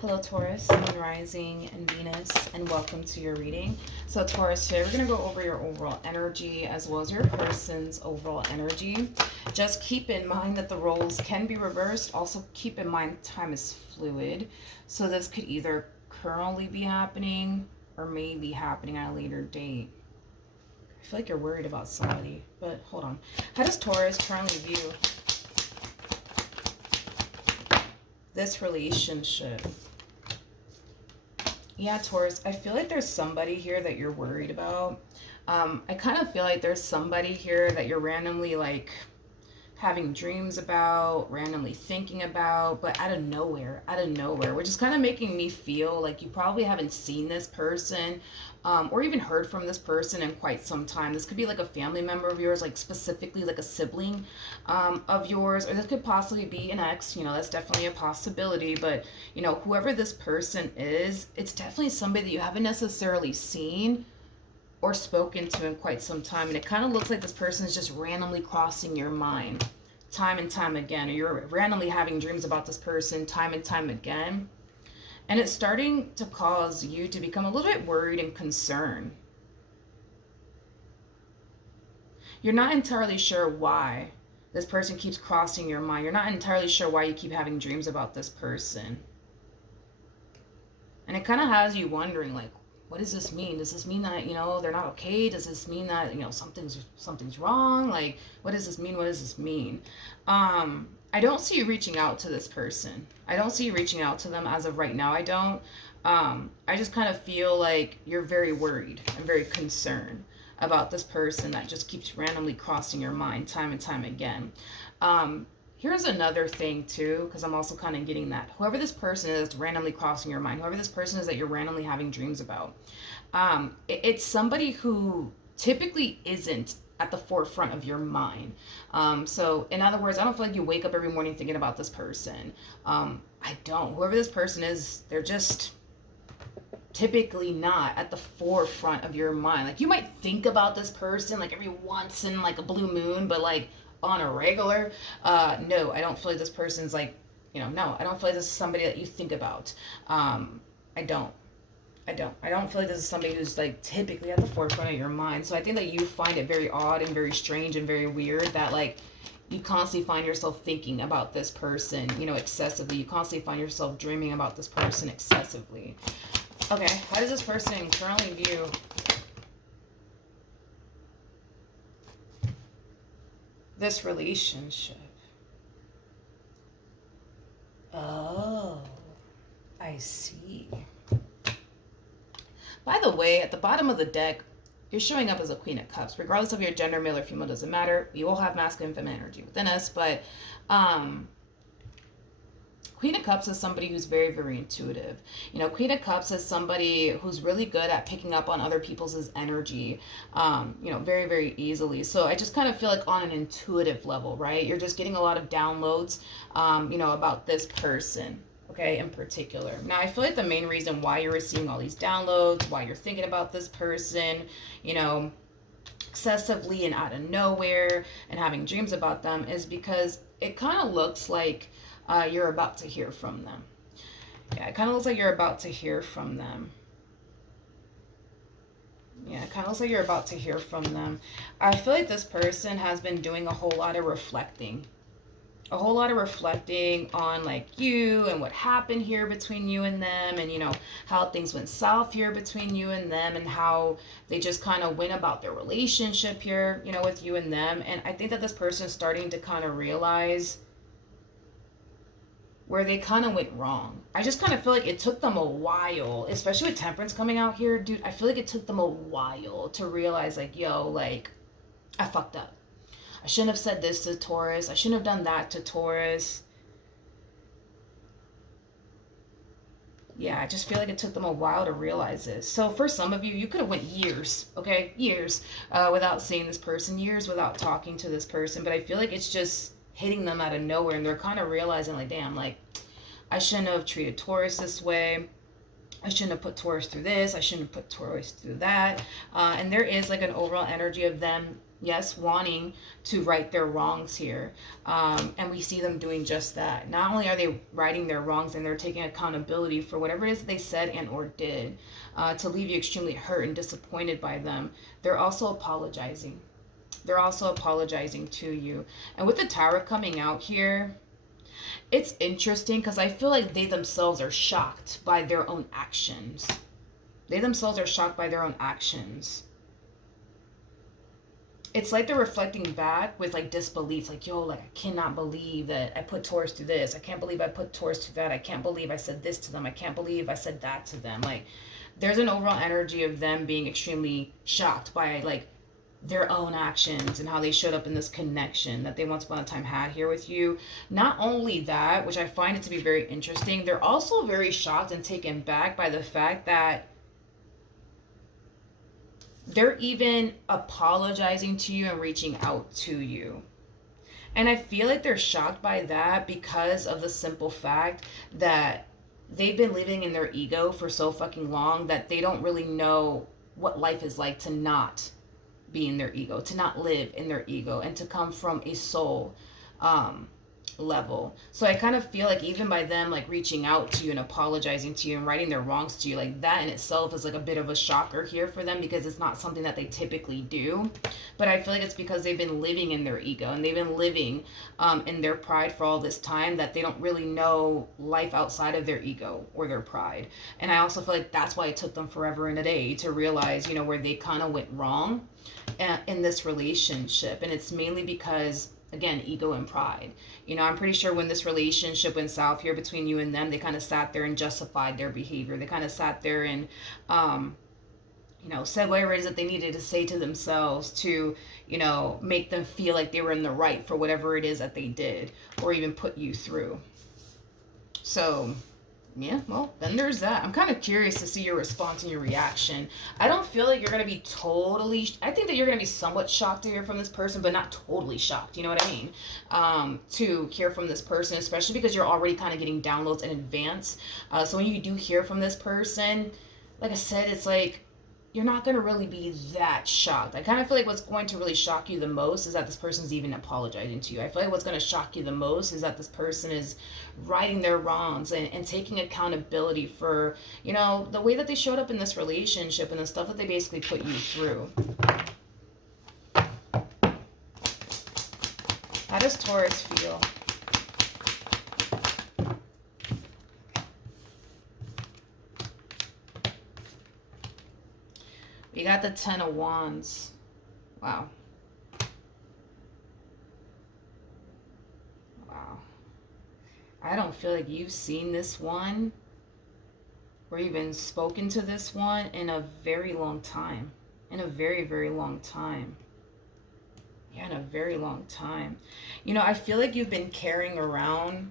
Hello Taurus, Sun, Rising, and Venus, and welcome to your reading. So Taurus, today we're going to go over your overall energy as well as your person's overall energy. Just keep in mind that the roles can be reversed. Also keep in mind time is fluid. So this could either currently be happening or may be happening at a later date. I feel like you're worried about somebody, but hold on. How does Taurus currently view this relationship? Yeah, Taurus, I feel like there's somebody here that you're worried about. I kind of feel like there's somebody here that you're randomly like having dreams about, randomly thinking about, but out of nowhere, which is kind of making me feel like you probably haven't seen this person or even heard from this person in quite some time. This could be like a family member of yours, like specifically like a sibling of yours, or this could possibly be an ex. That's definitely a possibility, but whoever this person is, it's definitely somebody that you haven't necessarily seen or spoken to in quite some time, and it kind of looks like this person is just randomly crossing your mind time and time again, or you're randomly having dreams about this person time and time again, and it's starting to cause you to become a little bit worried and concerned. You're not entirely sure why this person keeps crossing your mind. You're not entirely sure why you keep having dreams about this person, and it kind of has you wondering, like, what does this mean? Does this mean that, they're not okay? Does this mean that, something's wrong? Like, what does this mean? What does this mean? I don't see you reaching out to this person. I don't see you reaching out to them as of right now. I don't. I just kind of feel like you're very worried and very concerned about this person that just keeps randomly crossing your mind time and time again. Here's another thing too, because I'm also kind of getting that. Whoever this person is randomly crossing your mind, whoever this person is that you're randomly having dreams about, it's somebody who typically isn't at the forefront of your mind. So in other words, I don't feel like you wake up every morning thinking about this person. I don't. Whoever this person is, they're just typically not at the forefront of your mind. Like, you might think about this person like every once in like a blue moon, but like on a regular, no, I don't feel like this person's like, no, I don't feel like this is somebody that you think about. I don't feel like this is somebody who's like typically at the forefront of your mind. So I think that you find it very odd and very strange and very weird that like you constantly find yourself thinking about this person, excessively. You constantly find yourself dreaming about this person excessively. Okay, how does this person currently view this relationship? Oh, I see. By the way, at the bottom of the deck, you're showing up as a Queen of Cups. Regardless of your gender, male or female, doesn't matter. We all have masculine and feminine energy within us, but Queen of Cups is somebody who's very, very intuitive. Queen of Cups is somebody who's really good at picking up on other people's energy, very, very easily. So I just kind of feel like on an intuitive level, right? You're just getting a lot of downloads, about this person, okay, in particular. Now, I feel like the main reason why you're receiving all these downloads, why you're thinking about this person, excessively and out of nowhere and having dreams about them is because it kind of looks like you're about to hear from them. Yeah, it kind of looks like you're about to hear from them. Yeah, it kind of looks like you're about to hear from them. I feel like this person has been doing a whole lot of reflecting. On like you and what happened here between you and them, and how things went south here between you and them, and how they just kind of went about their relationship here, with you and them. And I think that this person is starting to kind of realize where they kind of went wrong. I just kind of feel like it took them a while, especially with Temperance coming out here, dude. I feel like it took them a while to realize, like, yo, like, I fucked up. I shouldn't have said this to Taurus. I shouldn't have done that to Taurus. Yeah, I just feel like it took them a while to realize this. So for some of you, you could have went years, okay? Years without seeing this person, years without talking to this person. But I feel like it's just hitting them out of nowhere, and they're kind of realizing, like, damn, like, I shouldn't have treated Taurus this way. I shouldn't have put Taurus through this. I shouldn't have put Taurus through that. And there is like an overall energy of them Yes, wanting to right their wrongs here. And we see them doing just that. Not only are they righting their wrongs, and they're taking accountability for whatever it is they said and or did to leave you extremely hurt and disappointed by them, they're also apologizing. They're also apologizing to you. And with the Tower coming out here, it's interesting because I feel like they themselves are shocked by their own actions. They themselves are shocked by their own actions. It's like they're reflecting back with like disbelief, like, yo, like, I cannot believe that I put Taurus through this. I can't believe I put Taurus through that. I can't believe I said this to them. I can't believe I said that to them. Like, there's an overall energy of them being extremely shocked by like their own actions and how they showed up in this connection that they once upon a time had here with you. Not only that, which I find it to be very interesting, they're also very shocked and taken back by the fact that they're even apologizing to you and reaching out to you. And I feel like they're shocked by that because of the simple fact that they've been living in their ego for so fucking long that they don't really know what life is like to not be in their ego, to not live in their ego, and to come from a soul level. So I kind of feel like even by them like reaching out to you and apologizing to you and righting their wrongs to you, like that in itself is like a bit of a shocker here for them, because it's not something that they typically do. But I feel like it's because they've been living in their ego, and they've been living in their pride for all this time, that they don't really know life outside of their ego or their pride. And I also feel like that's why it took them forever and a day to realize, you know, where they kind of went wrong in this relationship. And it's mainly because, again, ego and pride. You know, I'm pretty sure when this relationship went south here between you and them, they kind of sat there and justified their behavior. They kind of sat there and you know, said whatever it is that they needed to say to themselves to, you know, make them feel like they were in the right for whatever it is that they did or even put you through. So yeah, well, then there's that. I'm kind of curious to see your response and your reaction. I don't feel like you're going to be totally, I think that you're going to be somewhat shocked to hear from this person, but not totally shocked, you know what I mean? To hear from this person, especially because you're already kind of getting downloads in advance. So when you do hear from this person, like I said, it's like, you're not going to really be that shocked. I kind of feel like what's going to really shock you the most is that this person's even apologizing to you. I feel like what's going to shock you the most is that this person is righting their wrongs and taking accountability for, you know, the way that they showed up in this relationship and the stuff that they basically put you through. How does Taurus feel? We got the Ten of Wands. Wow. Wow. I don't feel like you've seen this one or even spoken to this one in a very long time. In a very, very long time. Yeah, in a very long time. You know, I feel like you've been carrying around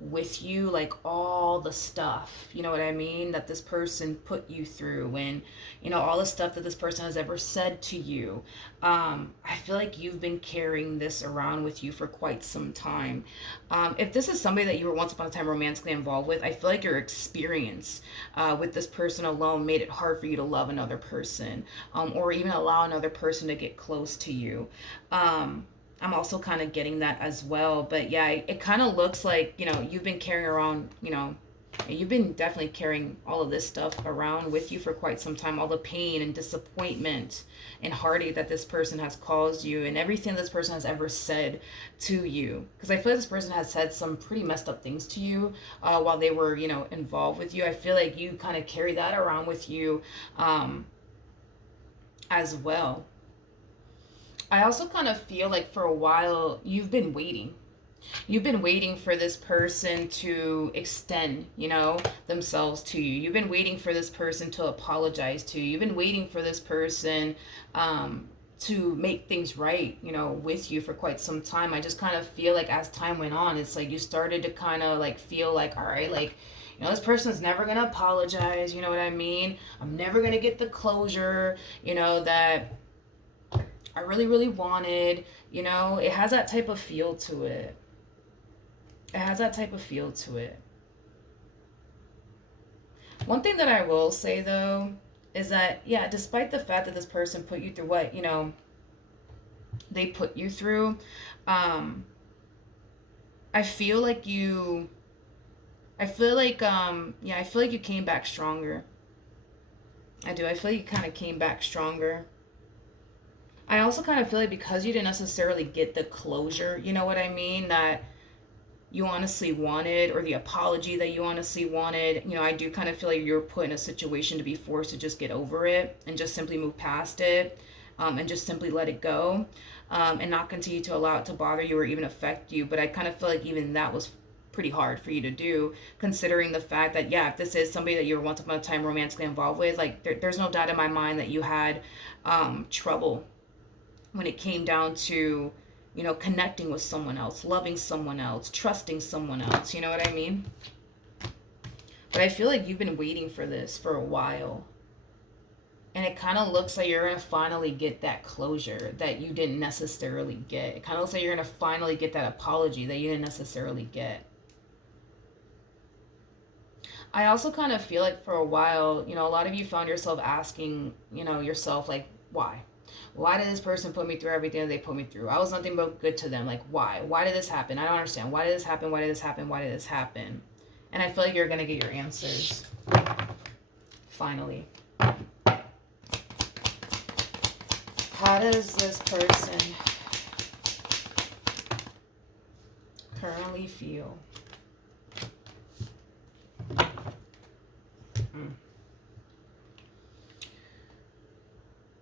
with you like all the stuff, you know what I mean, that this person put you through, and you know, all the stuff that this person has ever said to you. I feel like you've been carrying this around with you for quite some time. If this is somebody that you were once upon a time romantically involved with, I feel like your experience with this person alone made it hard for you to love another person, or even allow another person to get close to you. I'm also kind of getting that as well. But yeah, it kind of looks like, you know, you've been carrying around, you know, you've been definitely carrying all of this stuff around with you for quite some time. All the pain and disappointment and heartache that this person has caused you, and everything this person has ever said to you. Because I feel like this person has said some pretty messed up things to you while they were, you know, involved with you. I feel like you kind of carry that around with you as well. I also kind of feel like for a while you've been waiting. You've been waiting for this person to extend, you know, themselves to you. You've been waiting for this person to apologize to you. You've been waiting for this person to make things right, you know, with you for quite some time. I just kind of feel like as time went on, it's like you started to kind of like feel like, all right, like, you know, this person's never going to apologize. You know what I mean? I'm never going to get the closure, you know, that I really, really wanted. You know, it has that type of feel to it. It has that type of feel to it. One thing that I will say, though, is that, yeah, despite the fact that this person put you through what, you know, they put you through, um, I feel like you, yeah, I feel like you came back stronger. I do. I feel like you kind of came back stronger. I also kind of feel like because you didn't necessarily get the closure, you know what I mean, that you honestly wanted, or the apology that you honestly wanted, I do kind of feel like you're put in a situation to be forced to just get over it and just simply move past it, and just simply let it go, and not continue to allow it to bother you or even affect you. But I kind of feel like even that was pretty hard for you to do, considering the fact that, yeah, if this is somebody that you were once upon a time romantically involved with, like there's no doubt in my mind that you had trouble when it came down to, connecting with someone else, loving someone else, trusting someone else. You know what I mean? But I feel like you've been waiting for this for a while. And it kind of looks like you're going to finally get that closure that you didn't necessarily get. It kind of looks like you're going to finally get that apology that you didn't necessarily get. I also kind of feel like for a while, a lot of you found yourself asking, yourself, like, why? Why did this person put me through everything that they put me through? I was nothing but good to them. Like, why? Why did this happen? I don't understand. Why did this happen? Why did this happen? Why did this happen? And I feel like you're going to get your answers. Finally. How does this person currently feel?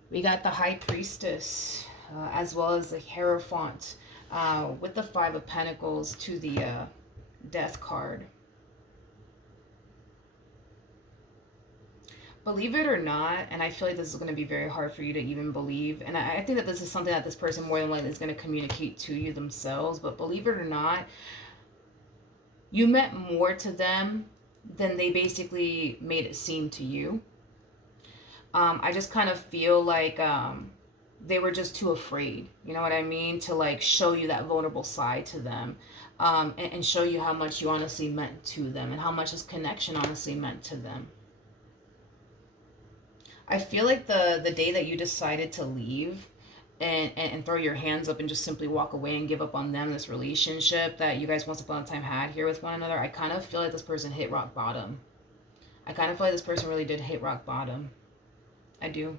We got the High Priestess, as well as the Hierophant, with the Five of Pentacles to the Death card. Believe it or not, and I feel like this is going to be very hard for you to even believe, and I think that this is something that this person more than likely is going to communicate to you themselves, but believe it or not, you meant more to them than they basically made it seem to you. I just kind of feel like they were just too afraid, you know what I mean, to like show you that vulnerable side to them, and show you how much you honestly meant to them and how much this connection honestly meant to them. I feel like the day that you decided to leave and throw your hands up and just simply walk away and give up on them, this relationship that you guys once upon a time had here with one another, I kind of feel like this person hit rock bottom. I kind of feel like this person really did hit rock bottom. I do.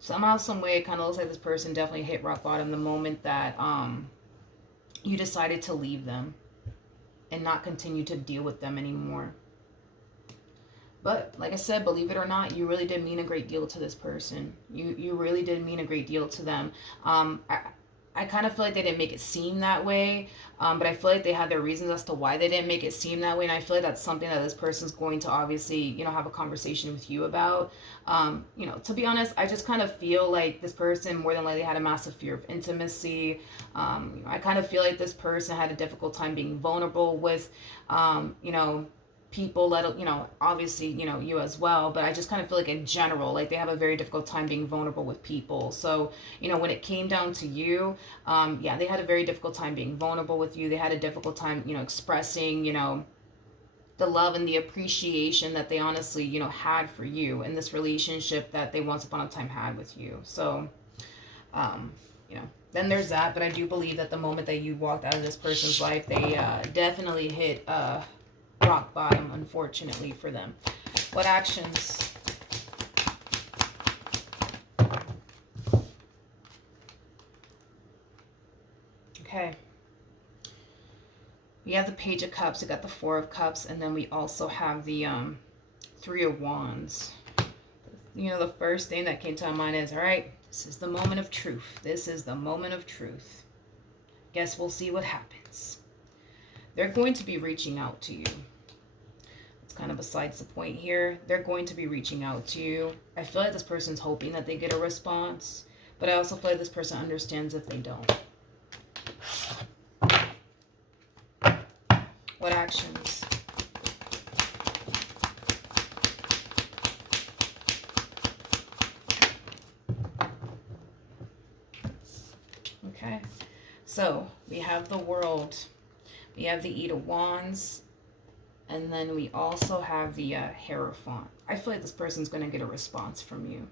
Somehow, some way, it kind of looks like this person definitely hit rock bottom the moment that you decided to leave them and not continue to deal with them anymore. But like I said, believe it or not, you really did mean a great deal to this person. You really did mean a great deal to them. I kind of feel like they didn't make it seem that way, but I feel like they had their reasons as to why they didn't make it seem that way, and I feel like that's something that this person's going to obviously, have a conversation with you about. To be honest, I just kind of feel like this person more than likely had a massive fear of intimacy. I kind of feel like this person had a difficult time being vulnerable with, people, obviously, you as well, but I just kind of feel like in general, like they have a very difficult time being vulnerable with people. So, when it came down to you, yeah, they had a very difficult time being vulnerable with you. They had a difficult time, expressing, the love and the appreciation that they honestly, had for you in this relationship that they once upon a time had with you. So, then there's that, but I do believe that the moment that you walked out of this person's life, they definitely hit rock bottom, unfortunately for them. What actions? Okay. We have the Page of Cups, we got the Four of Cups, and then we also have the Three of Wands. The first thing that came to my mind is, all right, this is the moment of truth. This is the moment of truth. Guess we'll see what happens. They're going to be reaching out to you. Kind of besides the point here. They're going to be reaching out to you. I feel like this person's hoping that they get a response, but I also feel like this person understands if they don't. What actions? Okay, so we have the World, we have the Eight of Wands, and then we also have the Hierophant. I feel like this person's going to get a response from you.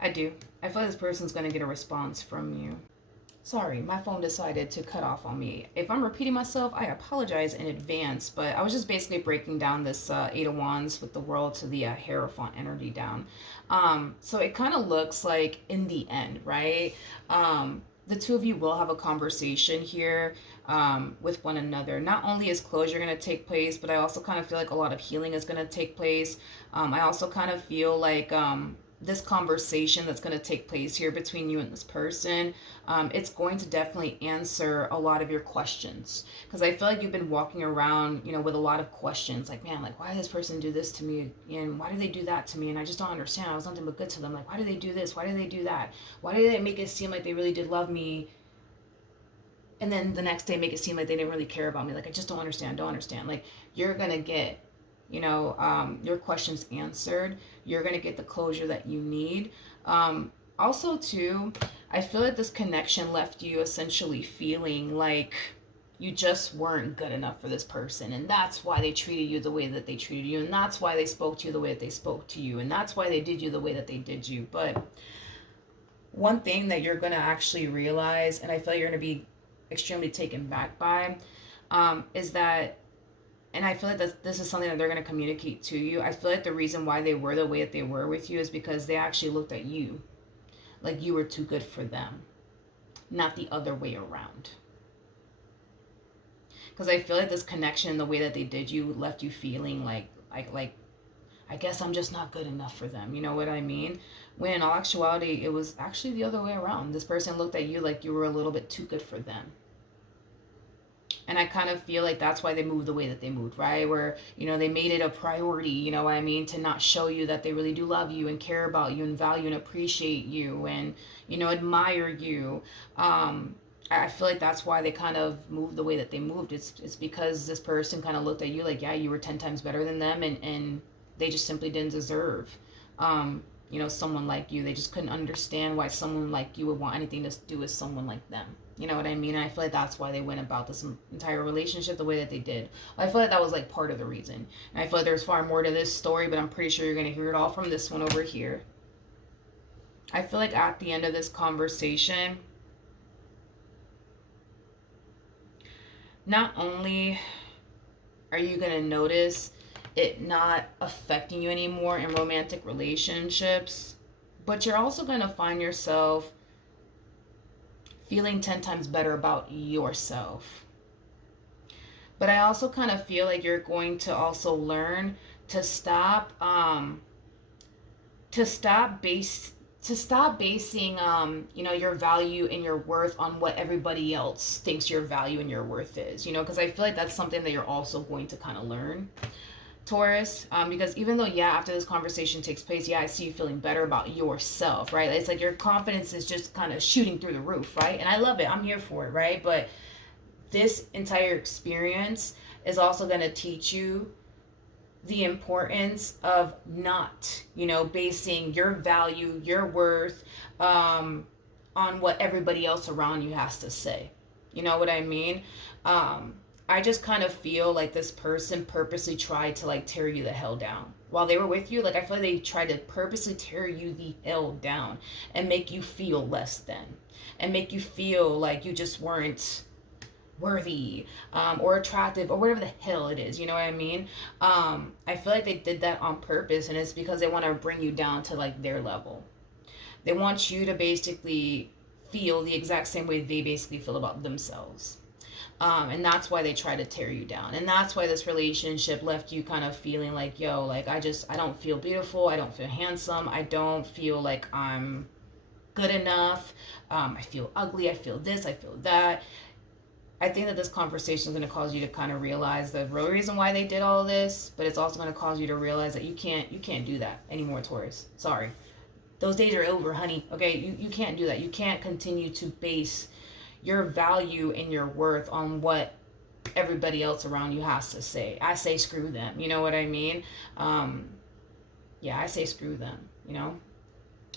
I do. I feel like this person's going to get a response from you. Sorry, my phone decided to cut off on me. If I'm repeating myself, I apologize in advance, but I was just basically breaking down this Eight of Wands with the World to the Hierophant energy down. So it kind of looks like in the end, right? The two of you will have a conversation here with one another. Not only is closure going to take place, but I also kind of feel like a lot of healing is going to take place. I also kind of feel like this conversation that's going to take place here between you and this person, it's going to definitely answer a lot of your questions. Because I feel like you've been walking around, you know, with a lot of questions. Like, man, like, why did this person do this to me? And why do they do that to me? And I just don't understand. I was nothing but good to them. Like, why do they do this? Why do they do that? Why did they make it seem like they really did love me? And then the next day make it seem like they didn't really care about me. Like, I just don't understand. Like, you're going to get, you know, your questions answered. You're going to get the closure that you need. Also, too, I feel like this connection left you essentially feeling like you just weren't good enough for this person. And that's why they treated you the way that they treated you. And that's why they spoke to you the way that they spoke to you. And that's why they did you the way that they did you. But one thing that you're going to actually realize, and I feel like you're going to be extremely taken back by, is that, and I feel like this is something that they're going to communicate to you. I feel like the reason why they were the way that they were with you is because they actually looked at you like you were too good for them, not the other way around. Because I feel like this connection, the way that they did you, left you feeling like I guess I'm just not good enough for them. You know what I mean? When in all actuality, it was actually the other way around. This person looked at you like you were a little bit too good for them. And I kind of feel like that's why they moved the way that they moved, right? Where, you know, they made it a priority, you know what I mean, to not show you that they really do love you and care about you and value and appreciate you and, you know, admire you. I feel like that's why they kind of moved the way that they moved. It's because this person kind of looked at you like, yeah, you were 10 times better than them, and they just simply didn't deserve, you know, someone like you. They just couldn't understand why someone like you would want anything to do with someone like them. You know what I mean? And I feel like that's why they went about this entire relationship the way that they did. I feel like that was like part of the reason. And I feel like there's far more to this story, but I'm pretty sure you're going to hear it all from this one over here. I feel like at the end of this conversation, not only are you going to notice it not affecting you anymore in romantic relationships, but you're also going to find yourself feeling 10 times better about yourself. But I also kind of feel like you're going to also learn to stop basing you know, your value and your worth on what everybody else thinks your value and your worth is, you know, because I feel like that's something that you're also going to kind of learn, Taurus, because even though, yeah, after this conversation takes place, yeah, I see you feeling better about yourself, right? It's like your confidence is just kind of shooting through the roof, right? And I love it. I'm here for it, right? But this entire experience is also going to teach you the importance of not, you know, basing your value, your worth, on what everybody else around you has to say. You know what I mean? I just kind of feel like this person purposely tried to like tear you the hell down while they were with you. Like, I feel like they tried to purposely tear you the hell down and make you feel less than, and make you feel like you just weren't worthy, or attractive, or whatever the hell it is, you know what I mean? I feel like they did that on purpose, and it's because they want to bring you down to like their level. They want you to basically feel the exact same way they basically feel about themselves. And that's why they try to tear you down. And that's why this relationship left you kind of feeling like, yo, like, I don't feel beautiful. I don't feel handsome. I don't feel like I'm good enough. I feel ugly. I feel this. I feel that. I think that this conversation is going to cause you to kind of realize the real reason why they did all of this, but it's also going to cause you to realize that you can't do that anymore, Taurus. Sorry. Those days are over, honey. Okay, you can't do that. You can't continue to base your value and your worth on what everybody else around you has to say. I say screw them. You know what I mean? Yeah, I say screw them, you know?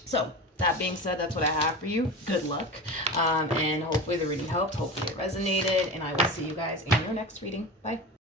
So, that being said, that's what I have for you. Good luck. And hopefully the reading helped. Hopefully it resonated. And I will see you guys in your next reading. Bye.